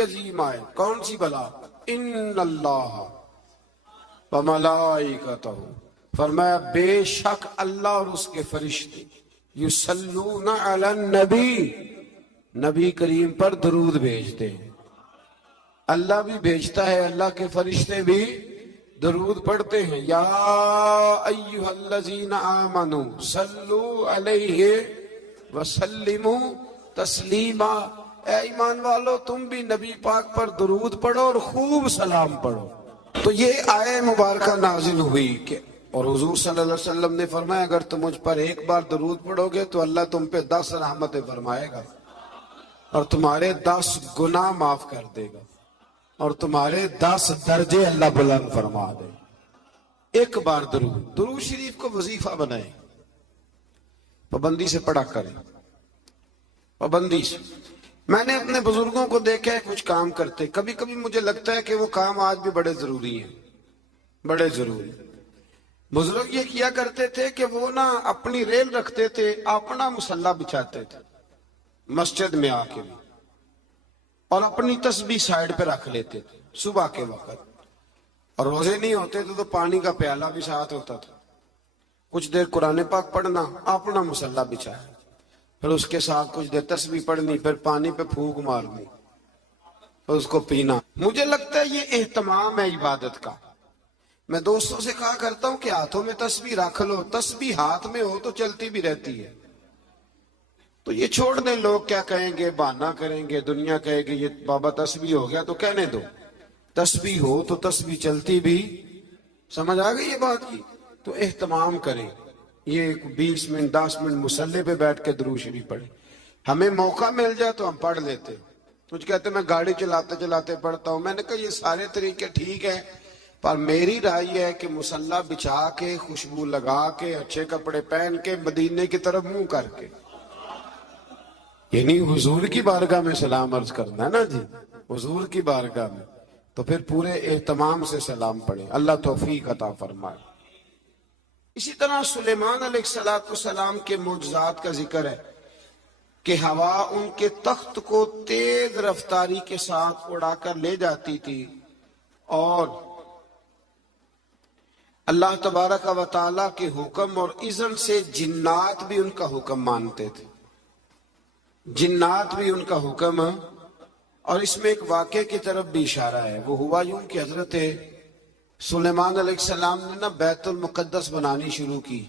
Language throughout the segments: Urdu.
عظیم آئے، کون سی بلا؟ ان اللہ و ملائکتہ، فرمایا بے شک اللہ اور اس کے فرشتے یصلون علی النبی، نبی کریم پر درود بھیجتے ہیں۔ اللہ بھی بھیجتا ہے، اللہ کے فرشتے بھی درود پڑھتے ہیں۔ یا ایھا الذین آمنوا صلوا علیہ وسلموا تسلیما، اے ایمان والو تم بھی نبی پاک پر درود پڑھو اور خوب سلام پڑھو۔ تو یہ آیہ مبارکہ نازل ہوئی کہ اور حضور صلی اللہ علیہ وسلم نے فرمایا اگر تم مجھ پر ایک بار درود پڑھو گے تو اللہ تم پہ 10 رحمتیں فرمائے گا اور تمہارے 10 گناہ معاف کر دے گا اور تمہارے 10 درجے اللہ بلند فرما دے۔ ایک بار درود شریف کو وظیفہ بنائیں، پابندی سے پڑھا کریں، پابندی سے۔ میں نے اپنے بزرگوں کو دیکھا ہے کچھ کام کرتے، کبھی کبھی مجھے لگتا ہے کہ وہ کام آج بھی بڑے ضروری ہیں، بڑے ضروری۔ بزرگ یہ کیا کرتے تھے کہ وہ نا اپنی ریل رکھتے تھے، اپنا مصلی بچھاتے تھے مسجد میں آ کے بھی، اور اپنی تسبیح سائیڈ پہ رکھ لیتے تھے صبح کے وقت، اور روزے نہیں ہوتے تھے تو پانی کا پیالہ بھی ساتھ ہوتا تھا، کچھ دیر قرآن پاک پڑھنا، اپنا مصلی بچھایا، پھر اس کے ساتھ کچھ دیر تسبیح پڑھنی، پھر پانی پہ پھونک مارنی، پھر اس کو پینا۔ مجھے لگتا ہے یہ اہتمام ہے عبادت کا۔ میں دوستوں سے کہا کرتا ہوں کہ ہاتھوں میں تسبیح رکھ لو، تسبیح ہاتھ میں ہو تو چلتی بھی رہتی ہے۔ تو یہ چھوڑ دیں، لوگ کیا کہیں گے، بہانہ کریں گے، دنیا کہے گی یہ بابا تسبیح ہو گیا، تو کہنے دو، تسبیح ہو تو تسبیح چلتی بھی۔ سمجھ آ گئی یہ بات کی؟ تو اہتمام کریں، یہ 20 منٹ 10 منٹ مصلی پہ بیٹھ کے درود شریف پڑھیں۔ ہمیں موقع مل جائے تو ہم پڑھ لیتے، کچھ کہتے میں گاڑی چلاتے چلاتے پڑھتا ہوں۔ میں نے کہا یہ سارے طریقے ٹھیک ہے، پر میری رائے ہے کہ مصلی بچھا کے، خوشبو لگا کے، اچھے کپڑے پہن کے، مدینے کی طرف منہ کر کے، یعنی حضور کی بارگاہ میں سلام عرض کرنا ہے نا جی، حضور کی بارگاہ میں، تو پھر پورے اہتمام سے سلام پڑھیں۔ اللہ توفیق عطا فرمائے۔ اسی طرح سلیمان علیہ السلام کے معجزات کا ذکر ہے کہ ہوا ان کے تخت کو تیز رفتاری کے ساتھ اڑا کر لے جاتی تھی، اور اللہ تبارک و تعالیٰ کے حکم اور اذن سے جنات بھی ان کا حکم مانتے تھے، جنات بھی ان کا حکم۔ اور اس میں ایک واقعے کی طرف بھی اشارہ ہے، وہ ہوا یوں کہ حضرت سلیمان علیہ السلام نے نا بیت المقدس بنانی شروع کی،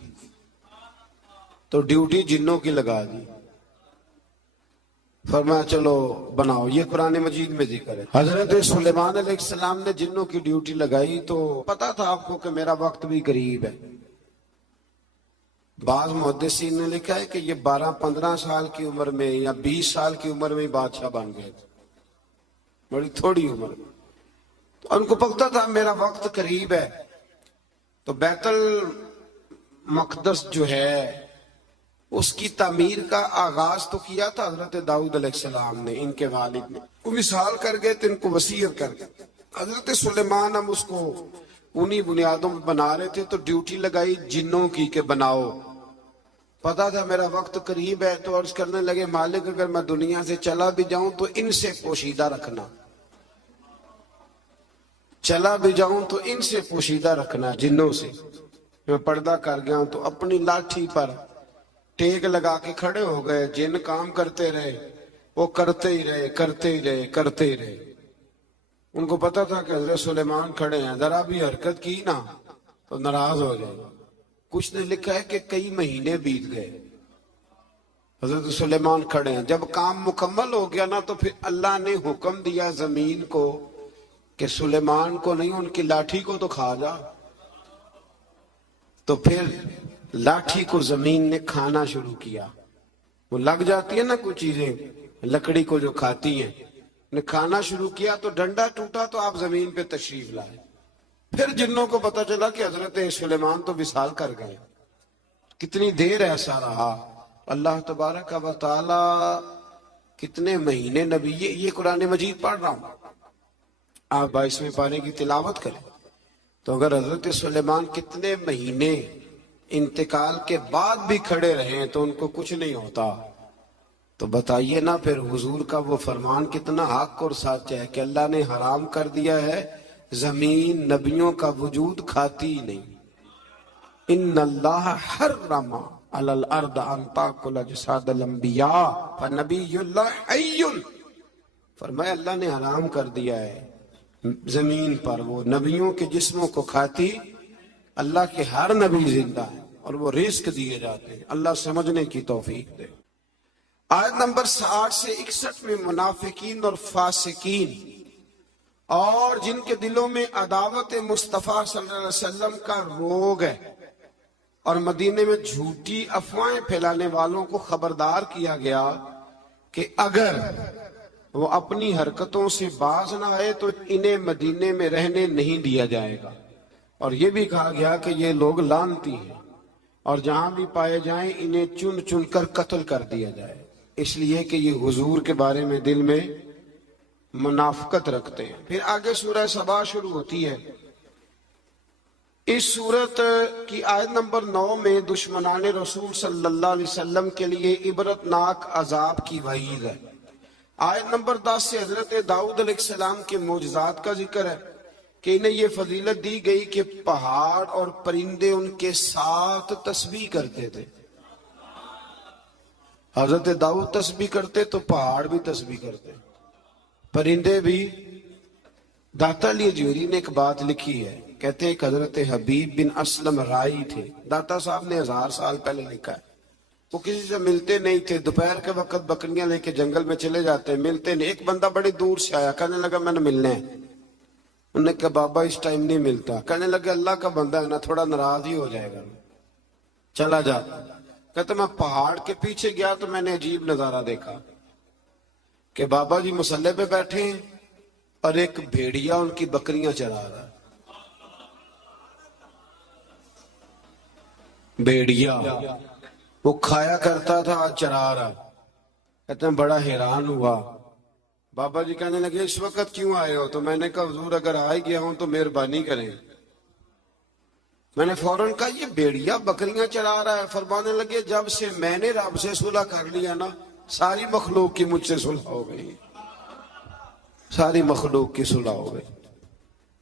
تو ڈیوٹی جنوں کی لگا دی، فرمایا چلو بناؤ۔ یہ قرآن مجید میں ذکر ہے۔ حضرت سلیمان علیہ السلام نے جنوں کی ڈیوٹی لگائی تو پتا تھا آپ کو کہ میرا وقت بھی قریب ہے۔ بعض محدثین نے لکھا ہے کہ یہ 12-15 سال کی عمر میں یا 20 سال کی عمر میں بادشاہ بن گئے تھے، بڑی تھوڑی عمر میں۔ تو ان کو پتا تھا میرا وقت قریب ہے، تو بیت المقدس جو ہے اس کی تعمیر کا آغاز تو کیا تھا حضرت داؤد علیہ السلام نے، ان کے والد نے۔ وہ وصال کر گئے تھے، ان کو وصیت کر گئے۔ حضرت سلیمان ہم اس کو انہی بنیادوں میں بنا رہے تھے، تو ڈیوٹی لگائی جنوں کی کہ بناؤ۔ پتا تھا میرا وقت قریب ہے، تو عرض کرنے لگے مالک اگر میں دنیا سے چلا بھی جاؤں تو ان سے پوشیدہ رکھنا، چلا بھی جاؤں تو ان سے پوشیدہ رکھنا، جنوں سے۔ میں پردہ کر گیا ہوں، تو اپنی لاٹھی پر ٹیک لگا کے کھڑے ہو گئے، جن کام کرتے رہے، وہ کرتے ہی رہے، کرتے ہی رہے، کرتے ہی رہے۔ ان کو پتا تھا کہ حضرت سلیمان کھڑے ہیں، ذرا بھی حرکت کی نا تو ناراض ہو جائے گا۔ کچھ نے لکھا ہے کہ کئی مہینے بیت گئے، حضرت سلیمان کھڑے ہیں۔ جب کام مکمل ہو گیا نا تو پھر اللہ نے حکم دیا زمین کو کہ سلیمان کو نہیں، ان کی لاٹھی کو تو کھا جا۔ تو پھر لاٹھی کو زمین نے کھانا شروع کیا۔ وہ لگ جاتی ہے نا کچھ چیزیں لکڑی کو جو کھاتی ہیں، نے کھانا شروع کیا تو ڈنڈا ٹوٹا تو آپ زمین پہ تشریف لائے۔ پھر جنوں کو پتا چلا کہ حضرت سلیمان تو وصال کر گئے۔ کتنی دیر ایسا رہا، اللہ تبارک و تعالی کتنے مہینے نبی، یہ قرآن مجید پڑھ رہا ہوں، آپ 22ویں پارے کی تلاوت کریں تو اگر حضرت سلیمان کتنے مہینے انتقال کے بعد بھی کھڑے رہے تو ان کو کچھ نہیں ہوتا۔ تو بتائیے نا پھر حضور کا وہ فرمان کتنا حق اور سچ ہے کہ اللہ نے حرام کر دیا ہے زمین نبیوں کا وجود کھاتی ہی نہیں. ان اللہ حرم علی الارض ان تاکل اجساد الانبیاء فنبی اللہ حی. فرمایا اللہ نے حرام کر دیا ہے زمین پر وہ نبیوں کے جسموں کو کھاتی. اللہ کے ہر نبی زندہ ہے اور وہ رزق دیے جاتے ہیں. اللہ سمجھنے کی توفیق دے. آیت نمبر 60 سے 61 میں منافقین اور فاسقین اور جن کے دلوں میں عداوت مصطفیٰ صلی اللہ علیہ وسلم کا روگ ہے اور مدینے میں جھوٹی افواہیں پھیلانے والوں کو خبردار کیا گیا کہ اگر وہ اپنی حرکتوں سے باز نہ آئے تو انہیں مدینے میں رہنے نہیں دیا جائے گا. اور یہ بھی کہا گیا کہ یہ لوگ لعنتی ہیں اور جہاں بھی پائے جائیں انہیں چن چن کر قتل کر دیا جائے، اس لیے کہ یہ حضور کے بارے میں دل میں منافقت رکھتے ہیں. پھر آگے سورہ سبا شروع ہوتی ہے. اس سورت کی آیت نمبر 9 میں دشمنان رسول صلی اللہ علیہ وسلم کے لیے عبرتناک عذاب کی وعید ہے. آیت نمبر 10 سے حضرت داؤد علیہ السلام کے معجزات کا ذکر ہے کہ انہیں یہ فضیلت دی گئی کہ پہاڑ اور پرندے ان کے ساتھ تسبیح کرتے تھے. حضرت داؤد تسبیح کرتے تو پہاڑ بھی تسبیح کرتے، پرندے بھی. داتا علی اجویری نے ایک بات لکھی ہے، کہتے ہیں کہ حضرت حبیب بن اسلم رائی تھے. داتا صاحب نے 1000 سال پہلے لکھا ہے. وہ کسی سے ملتے نہیں تھے، دوپہر کے وقت بکریاں لے کے جنگل میں چلے جاتے، ملتے نہیں. ایک بندہ بڑی دور سے آیا، کہنے لگا میں نے ملنا ہے. انہوں نے کہا بابا اس ٹائم نہیں ملتا. کہنے لگے اللہ کا بندہ ہے نا، تھوڑا ناراض ہی ہو جائے گا، چلا جا. کہتے میں پہاڑ کے پیچھے گیا تو میں نے عجیب نظارہ دیکھا کہ بابا جی مسلح پہ بیٹھے ہیں اور ایک بھیڑیا ان کی بکریاں چرا رہا ہے. بھیڑیا وہ کھایا کرتا تھا آج چرا رہا. کہتے ہیں بڑا حیران ہوا. بابا جی کہنے لگے اس وقت کیوں آئے ہو؟ تو میں نے کہا حضور اگر آ گیا ہوں تو مہربانی کریں. میں نے فوراً کہا یہ بھیڑیا بکریاں چرا رہا ہے. فرمانے لگے جب سے میں نے رب سے صلح کر لیا نا، ساری مخلوق کی مجھ سے صلح ہو گئی، ساری مخلوق کی صلح ہو گئی.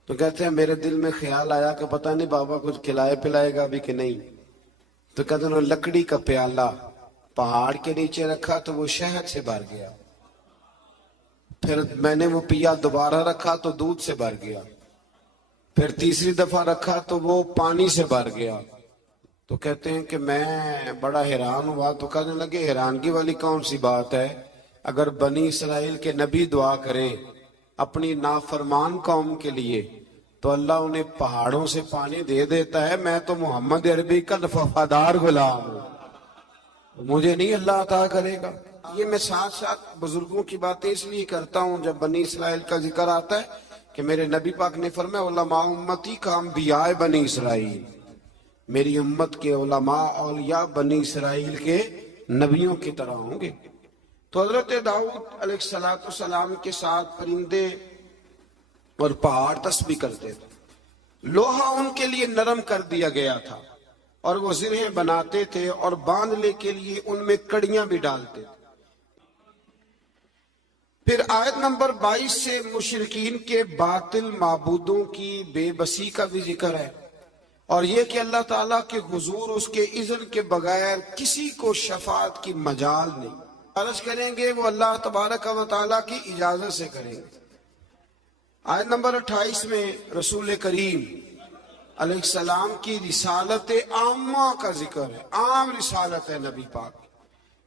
تو کہتے ہیں میرے دل میں خیال آیا کہ پتہ نہیں بابا کچھ کھلائے پلائے گا بھی کہ نہیں. تو کہتے ہیں لکڑی کا پیالہ پہاڑ کے نیچے رکھا تو وہ شہد سے بھر گیا. پھر میں نے وہ پیا، دوبارہ رکھا تو دودھ سے بھر گیا. پھر تیسری دفعہ رکھا تو وہ پانی سے بھر گیا. تو کہتے ہیں کہ میں بڑا حیران ہوا. تو کہنے لگے حیرانگی والی کون سی بات ہے؟ اگر بنی اسرائیل کے نبی دعا کریں اپنی نافرمان قوم کے لیے تو اللہ انہیں پہاڑوں سے پانی دے دیتا ہے. میں تو محمد عربی کا وفادار غلام ہوں، مجھے نہیں اللہ عطا کرے گا. یہ میں ساتھ ساتھ بزرگوں کی باتیں اس لیے کرتا ہوں جب بنی اسرائیل کا ذکر آتا ہے کہ میرے نبی پاک نے فرمایا علماء امتی کا انبیاء بنی اسرائیل، میری امت کے علماء اولیاء بنی اسرائیل کے نبیوں کی طرح ہوں گے. تو حضرت داؤد علیہ السلام کے ساتھ پرندے اور پہاڑ تسبیح کرتے تھے. لوہا ان کے لیے نرم کر دیا گیا تھا اور وہ زرہیں بناتے تھے اور باندھنے کے لیے ان میں کڑیاں بھی ڈالتے تھے. پھر آیت نمبر 22 سے مشرکین کے باطل معبودوں کی بے بسی کا بھی ذکر ہے اور یہ کہ اللہ تعالیٰ کے حضور اس کے اذن کے بغیر کسی کو شفاعت کی مجال نہیں. عرض کریں گے وہ اللہ تبارک و تعالیٰ کی اجازت سے کریں گے. آیت نمبر 28 میں رسول کریم علیہ السلام کی رسالت عامہ کا ذکر ہے. عام رسالت ہے نبی پاک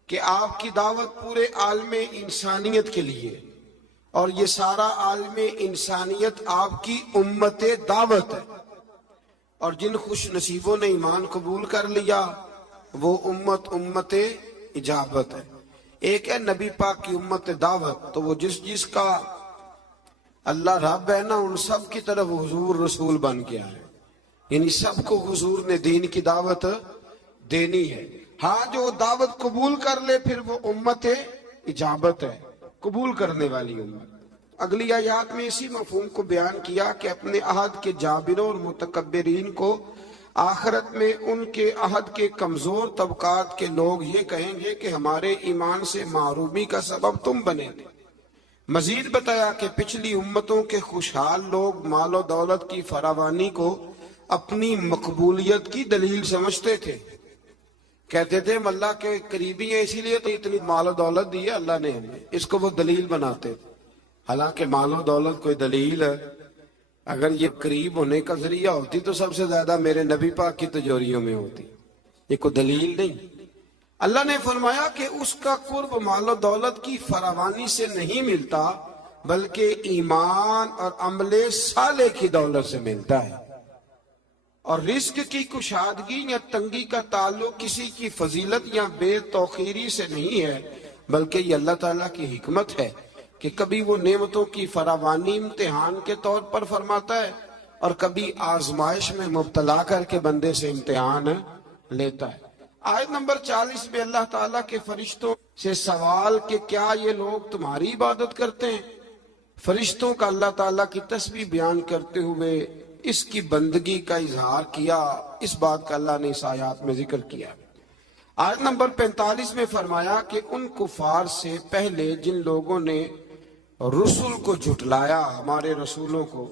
کہ آپ کی دعوت پورے عالم انسانیت کے لیے، اور یہ سارا عالم انسانیت آپ کی امت دعوت ہے. اور جن خوش نصیبوں نے ایمان قبول کر لیا وہ امت اجابت ہے. ایک ہے نبی پاک کی امت دعوت، تو وہ جس کا اللہ رب ہے نا ان سب کی طرف حضور رسول بن گیا ہے، یعنی سب کو حضور نے دین کی دعوت دینی ہے. ہاں جو دعوت قبول کر لے پھر وہ امت اجابت ہے، قبول کرنے والی امت. اگلی آیات میں اسی مفہوم کو بیان کیا کہ اپنے عہد کے جابروں اور متکبرین کو آخرت میں ان کے عہد کے کمزور طبقات کے لوگ یہ کہیں گے کہ ہمارے ایمان سے محرومی کا سبب تم بنے تھے۔ مزید بتایا کہ پچھلی امتوں کے خوشحال لوگ مال و دولت کی فراوانی کو اپنی مقبولیت کی دلیل سمجھتے تھے، کہتے تھے ہم اللہ کے قریبی ہیں اسی لیے تو اتنی مال و دولت دی ہے اللہ نے ہمیں، اس کو وہ دلیل بناتے تھے۔ حالانکہ مال و دولت کوئی دلیل ہے؟ اگر یہ قریب ہونے کا ذریعہ ہوتی تو سب سے زیادہ میرے نبی پاک کی تجوریوں میں ہوتی، یہ کوئی دلیل نہیں۔ اللہ نے فرمایا کہ اس کا قرب مال و دولت کی فراوانی سے نہیں ملتا بلکہ ایمان اور عمل صالح کی دولت سے ملتا ہے، اور رزق کی کشادگی یا تنگی کا تعلق کسی کی فضیلت یا بے توقیری سے نہیں ہے، بلکہ یہ اللہ تعالیٰ کی حکمت ہے کہ کبھی وہ نعمتوں کی فراوانی امتحان کے طور پر فرماتا ہے اور کبھی آزمائش میں مبتلا کر کے بندے سے امتحان لیتا ہے۔ آیت نمبر 40 میں اللہ تعالیٰ کے فرشتوں سے سوال کہ کیا یہ لوگ تمہاری عبادت کرتے ہیں؟ فرشتوں کا اللہ تعالیٰ کی تسبیح بیان کرتے ہوئے اس کی بندگی کا اظہار کیا، اس بات کا اللہ نے اس آیات میں ذکر کیا۔ آیت نمبر 45 میں فرمایا کہ ان کفار سے پہلے جن لوگوں نے رسول کو جھٹلایا، ہمارے رسولوں کو،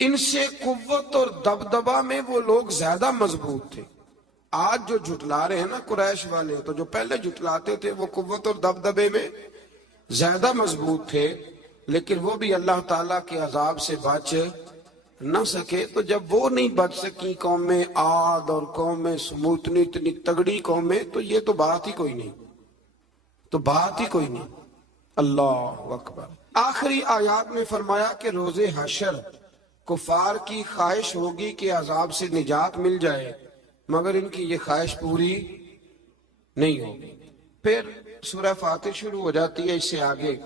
ان سے قوت اور دبدبہ میں وہ لوگ زیادہ مضبوط تھے۔ آج جو جھٹلا رہے ہیں نا قریش والے، تو جو پہلے جھٹلاتے تھے وہ قوت اور دبدبے میں زیادہ مضبوط تھے، لیکن وہ بھی اللہ تعالیٰ کے عذاب سے بچ نہ سکے۔ تو جب وہ نہیں بچ سکی قوم عاد اور قوم سموت اتنی تگڑی قومیں، تو یہ تو بات ہی کوئی نہیں، تو بات ہی کوئی نہیں۔ اللہ اکبر۔ آخری آیات میں فرمایا کہ روز حشر کفار کی خواہش ہوگی کہ عذاب سے نجات مل جائے، مگر ان کی یہ خواہش پوری نہیں ہوگی۔ پھر سورہ فاتر شروع ہو جاتی ہے اس سے آگے،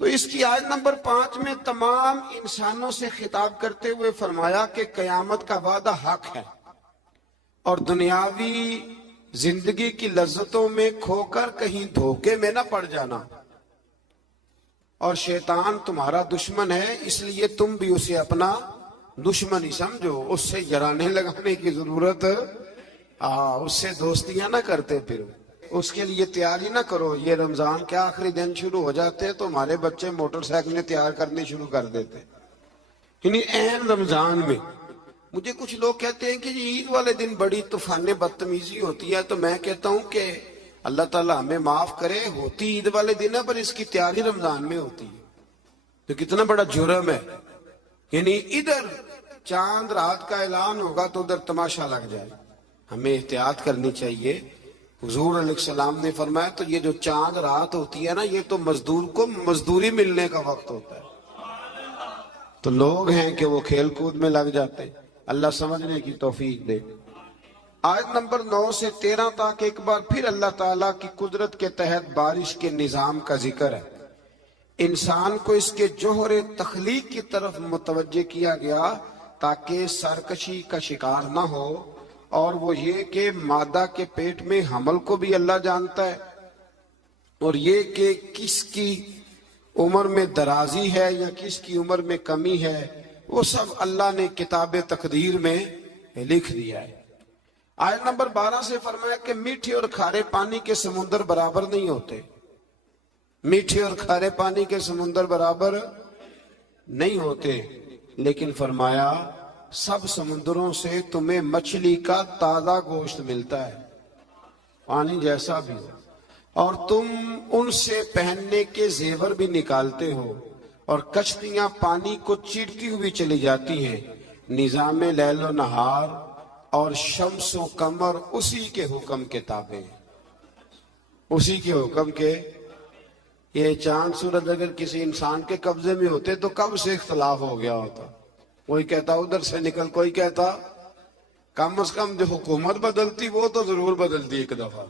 تو اس کی آیت نمبر 5 میں تمام انسانوں سے خطاب کرتے ہوئے فرمایا کہ قیامت کا وعدہ حق ہے، اور دنیاوی زندگی کی لذتوں میں کھو کر کہیں دھوکے میں نہ پڑ جانا، اور شیطان تمہارا دشمن ہے اس لیے تم بھی اسے اپنا دشمن ہی سمجھو، اس سے جرانے لگانے کی ضرورت، اس سے دوستیاں نہ کرتے، پھر اس کے لیے تیاری نہ کرو۔ یہ رمضان کے آخری دن شروع ہو جاتے ہیں تو ہمارے بچے موٹر سائیکلیں تیار کرنے شروع کر دیتے، یعنی عین رمضان میں۔ مجھے کچھ لوگ کہتے ہیں کہ عید والے دن بڑی طوفان بدتمیزی ہوتی ہے، تو میں کہتا ہوں کہ اللہ تعالیٰ ہمیں معاف کرے، ہوتی عید والے دن ہے پر اس کی تیاری رمضان میں ہوتی ہے، تو کتنا بڑا جرم ہے۔ یعنی ادھر چاند رات کا اعلان ہوگا تو ادھر تماشا لگ جائے، ہمیں احتیاط کرنی چاہیے۔ حضور علیہ السلام نے فرمایا تو یہ جو چاند رات ہوتی ہے نا، یہ تو مزدور کو مزدوری ملنے کا وقت ہوتا ہے، تو لوگ ہیں کہ وہ کھیل کود میں لگ جاتے ہیں۔ اللہ سمجھنے کی توفیق دے۔ آیت نمبر 9 سے 13 تک ایک بار پھر اللہ تعالیٰ کی قدرت کے تحت بارش کے نظام کا ذکر ہے۔ انسان کو اس کے جوہر تخلیق کی طرف متوجہ کیا گیا تاکہ سرکشی کا شکار نہ ہو، اور وہ یہ کہ مادہ کے پیٹ میں حمل کو بھی اللہ جانتا ہے، اور یہ کہ کس کی عمر میں درازی ہے یا کس کی عمر میں کمی ہے، وہ سب اللہ نے کتاب تقدیر میں لکھ دیا ہے۔ آیت نمبر 12 سے فرمایا کہ میٹھے اور کھارے پانی کے سمندر برابر نہیں ہوتے، میٹھے اور کھارے پانی کے سمندر برابر نہیں ہوتے، لیکن فرمایا سب سمندروں سے تمہیں مچھلی کا تازہ گوشت ملتا ہے، پانی جیسا بھی ہو، اور تم ان سے پہننے کے زیور بھی نکالتے ہو، اور کشتیاں پانی کو چیرتی ہوئی چلی جاتی ہیں۔ نظام لیل و نہار اور شمس و قمر اسی کے حکم کے تابع ہیں، اسی کے حکم کے۔ یہ چاند سورج اگر کسی انسان کے قبضے میں ہوتے تو کب سے اختلاف ہو گیا ہوتا، کوئی کہتا ادھر سے نکل، کوئی کہتا کم از کم جو حکومت بدلتی وہ تو ضرور بدلتی ایک دفعہ،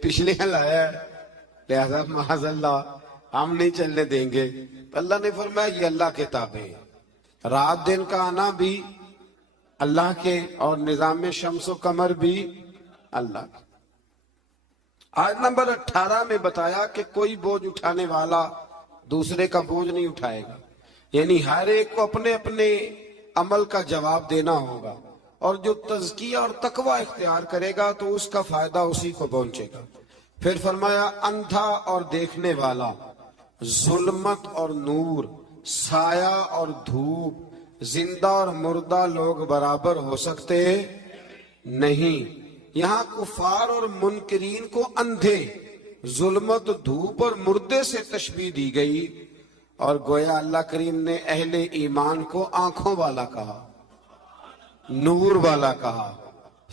پچھلے لایا ہے لہذا معاذ اللہ ہم نہیں چلنے دیں گے۔ اللہ نے فرمایا یہ اللہ کے تابع ہے، رات دن کا آنا بھی اللہ کے، اور نظام شمس و قمر بھی اللہ کے۔ آیت نمبر 18 میں بتایا کہ کوئی بوجھ اٹھانے والا دوسرے کا بوجھ نہیں اٹھائے گا، یعنی ہر ایک کو اپنے اپنے عمل کا جواب دینا ہوگا، اور جو تزکیہ اور تقوی اختیار کرے گا تو اس کا فائدہ اسی کو پہنچے گا۔ پھر فرمایا اندھا اور دیکھنے والا، ظلمت اور نور، سایہ اور دھوپ، زندہ اور مردہ لوگ برابر ہو سکتے نہیں۔ یہاں کفار اور منکرین کو اندھے، ظلمت، دھوپ اور مردے سے تشبیہ دی گئی، اور گویا اللہ کریم نے اہل ایمان کو آنکھوں والا کہا، نور والا کہا،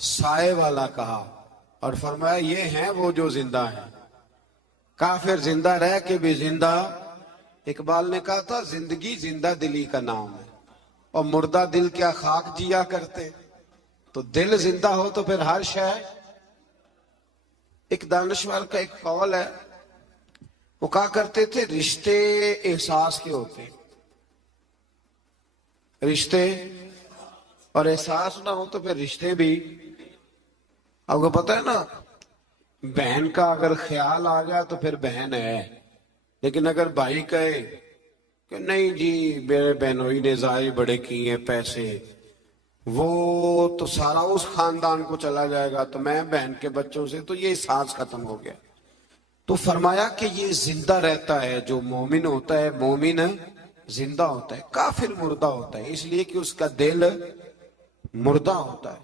سائے والا کہا، اور فرمایا یہ ہیں وہ جو زندہ ہیں۔ کافر زندہ رہ کے بھی زندہ، اقبال نے کہا تھا زندگی زندہ دلی کا نام ہے، اور مردہ دل کیا خاک جیا کرتے، تو دل زندہ ہو تو پھر ہر شے۔ ایک دانشور کا ایک قول ہے، وہ کہا کرتے تھے رشتے احساس کے ہوتے، رشتے اور احساس نہ ہو تو پھر رشتے بھی۔ آپ کو پتہ ہے نا، بہن کا اگر خیال آ گیا تو پھر بہن ہے، لیکن اگر بھائی کہے کہ نہیں جی میرے بہنوئی نے ضائع بڑے کیے ہیں پیسے، وہ تو سارا اس خاندان کو چلا جائے گا تو میں بہن کے بچوں سے، تو یہ احساس ختم ہو گیا۔ تو فرمایا کہ یہ زندہ رہتا ہے، جو مومن ہوتا ہے، مومن زندہ ہوتا ہے، کافر مردہ ہوتا ہے، اس لیے کہ اس کا دل مردہ ہوتا ہے۔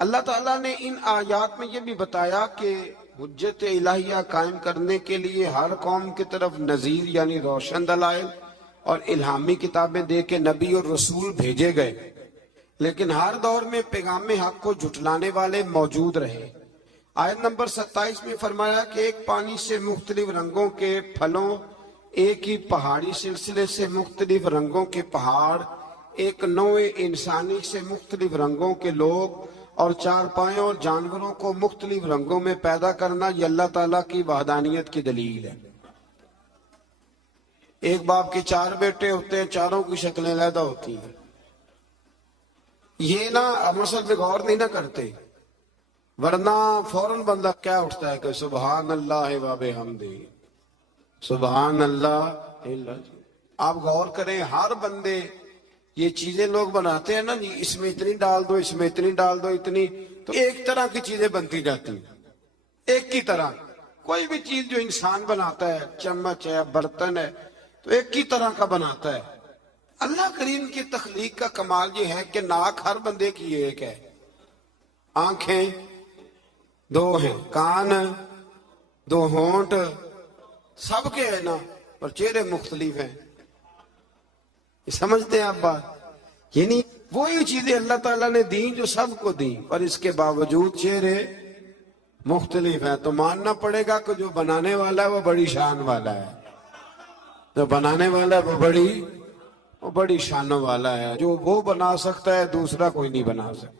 اللہ تعالیٰ نے ان آیات میں یہ بھی بتایا کہ حجت الہیہ قائم کرنے کے لیے ہر قوم کی طرف نذیر یعنی روشن دلائل اور الہامی کتابیں دے کے نبی اور رسول بھیجے گئے، لیکن ہر دور میں پیغام حق کو جھٹلانے والے موجود رہے۔ آیت نمبر 27 میں فرمایا کہ ایک پانی سے مختلف رنگوں کے پھلوں، ایک ہی پہاڑی سلسلے سے مختلف رنگوں کے پہاڑ، ایک نوع انسانی سے مختلف رنگوں کے لوگ، اور چار پائوں اور جانوروں کو مختلف رنگوں میں پیدا کرنا، یہ اللہ تعالیٰ کی وحدانیت کی دلیل ہے۔ ایک باپ کے چار بیٹے ہوتے ہیں، چاروں کی شکلیں علیحدہ ہوتی ہیں، یہ نہ مسئلے پہ غور نہیں نہ کرتے، ورنہ فوراً بندہ کیا اٹھتا ہے کہ سبحان اللہ و بحمدہ، سبحان اللہ۔ آپ غور کریں، ہر بندے یہ چیزیں لوگ بناتے ہیں نا جی، اس میں اتنی ڈال دو، اس میں اتنی ڈال دو، اتنی، تو ایک طرح کی چیزیں بنتی جاتی ہیں، ایک کی طرح۔ کوئی بھی چیز جو انسان بناتا ہے، چمچ ہے، برتن ہے، تو ایک کی طرح کا بناتا ہے۔ اللہ کریم کی تخلیق کا کمال یہ ہے کہ ناک ہر بندے کی ایک ہے، آنکھیں دو ہیں، کان دو، ہونٹ سب کے ہیں نا، پر چہرے مختلف ہیں۔ سمجھتے ہیں آپ بات؟ یعنی وہی چیزیں اللہ تعالیٰ نے دیں جو سب کو دیں، پر اس کے باوجود چہرے مختلف ہیں، تو ماننا پڑے گا کہ جو بنانے والا ہے وہ بڑی شان والا ہے، جو بنانے والا ہے وہ بڑی شانوں والا ہے۔ جو وہ بنا سکتا ہے دوسرا کوئی نہیں بنا سکتا۔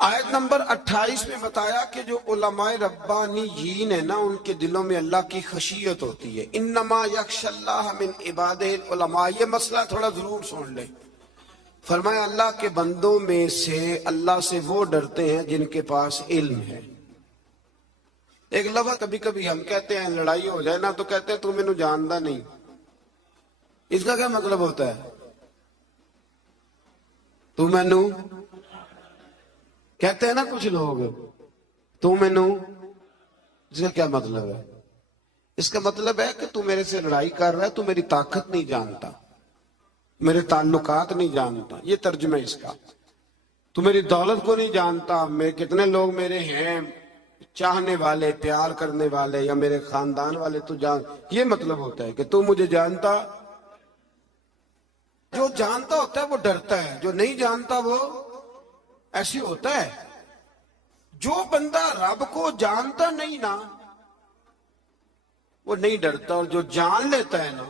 آیت نمبر 28 میں بتایا کہ جو علماء ربانیین ہیں نا، ان کے دلوں میں اللہ کی خشیت ہوتی ہے۔ انما یخشی اللہ من عبادہ العلماء، یہ مسئلہ تھوڑا ضرور سن لیں۔ فرمایا اللہ کے بندوں میں سے اللہ سے وہ ڈرتے ہیں جن کے پاس علم ہے۔ ایک لفظ کبھی کبھی ہم کہتے ہیں، لڑائی ہو جائے نا تو کہتے ہیں تو مینوں جاندا نہیں، اس کا کیا مطلب ہوتا ہے؟ تو مینوں کہتے ہیں نا کچھ لوگ، تو مینوں، اس کا کیا مطلب ہے؟ اس کا مطلب ہے کہ تو میرے سے لڑائی کر رہا ہے، تو میری طاقت نہیں جانتا، میرے تعلقات نہیں جانتا، یہ ترجمہ اس کا۔ تو میری دولت کو نہیں جانتا، میں کتنے لوگ میرے ہیں چاہنے والے، پیار کرنے والے، یا میرے خاندان والے، تو جان، یہ مطلب ہوتا ہے کہ تو مجھے جانتا۔ جو جانتا ہوتا ہے وہ ڈرتا ہے، جو نہیں جانتا وہ ایسی ہوتا ہے۔ جو بندہ رب کو جانتا نہیں نا وہ نہیں ڈرتا، اور جو جان لیتا ہے نا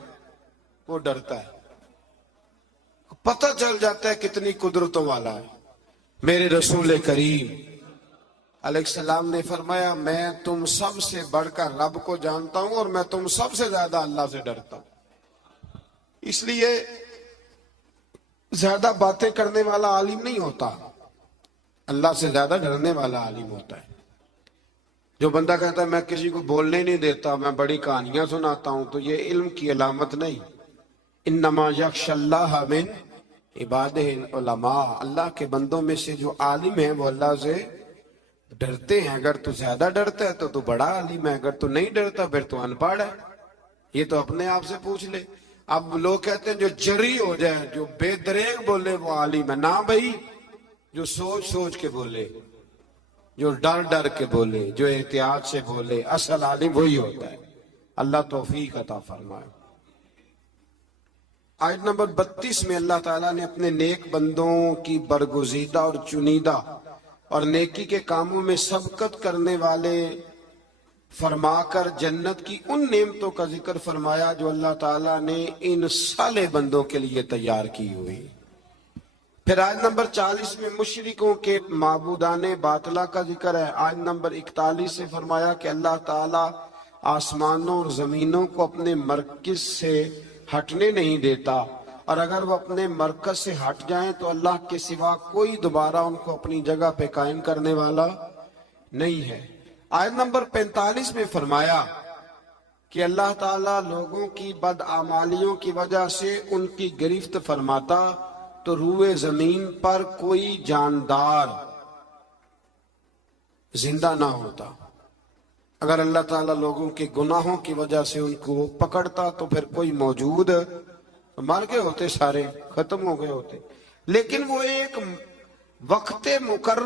وہ ڈرتا ہے۔ پتہ چل جاتا ہے کتنی قدرتوں والا ہے۔ میرے رسول کریم علیہ السلام نے فرمایا، میں تم سب سے بڑھ کر رب کو جانتا ہوں، اور میں تم سب سے زیادہ اللہ سے ڈرتا ہوں۔ اس لیے زیادہ باتیں کرنے والا عالم نہیں ہوتا، اللہ سے زیادہ ڈرنے والا عالم ہوتا ہے۔ جو بندہ کہتا ہے میں کسی کو بولنے نہیں دیتا، میں بڑی کہانیاں سناتا ہوں، تو یہ علم کی علامت نہیں۔ انما یخشی اللہ من عبادہ العلماء، اللہ کے بندوں میں سے جو عالم ہیں وہ اللہ سے ڈرتے ہیں۔ اگر تو زیادہ ڈرتا ہے تو بڑا عالم ہے، اگر تو نہیں ڈرتا پھر تو ان پڑھ ہے۔ یہ تو اپنے آپ سے پوچھ لے۔ اب لوگ کہتے ہیں جو جری ہو جائے، جو بے دریغ بولے وہ عالم ہے۔ نہ بھائی، جو سوچ سوچ کے بولے، جو ڈر ڈر کے بولے، جو احتیاط سے بولے، اصل عالم وہی ہوتا ہے۔ اللہ توفیق عطا فرمائے۔ آیت نمبر 32 میں اللہ تعالیٰ نے اپنے نیک بندوں کی برگزیدہ اور چنیدہ اور نیکی کے کاموں میں سبقت کرنے والے فرما کر جنت کی ان نعمتوں کا ذکر فرمایا جو اللہ تعالیٰ نے ان صالح بندوں کے لیے تیار کی ہوئی۔ پھر آیت نمبر 40 میں مشرکوں کے معبودان باطلہ کا ذکر ہے۔ آیت نمبر 41 سے فرمایا کہ اللہ تعالیٰ آسمانوں اور زمینوں کو اپنے مرکز سے ہٹنے نہیں دیتا، اور اگر وہ اپنے مرکز سے ہٹ جائیں تو اللہ کے سوا کوئی دوبارہ ان کو اپنی جگہ پہ قائم کرنے والا نہیں ہے۔ آیت نمبر 45 میں فرمایا کہ اللہ تعالیٰ لوگوں کی بدعمالیوں کی وجہ سے ان کی گرفت فرماتا تو روئے زمین پر کوئی جاندار زندہ نہ ہوتا۔ اگر اللہ تعالیٰ لوگوں کے گناہوں کی وجہ سے ان کو پکڑتا تو پھر کوئی موجود مر گئے ہوتے، سارے ختم ہو گئے ہوتے۔ لیکن وہ ایک وقت مقرر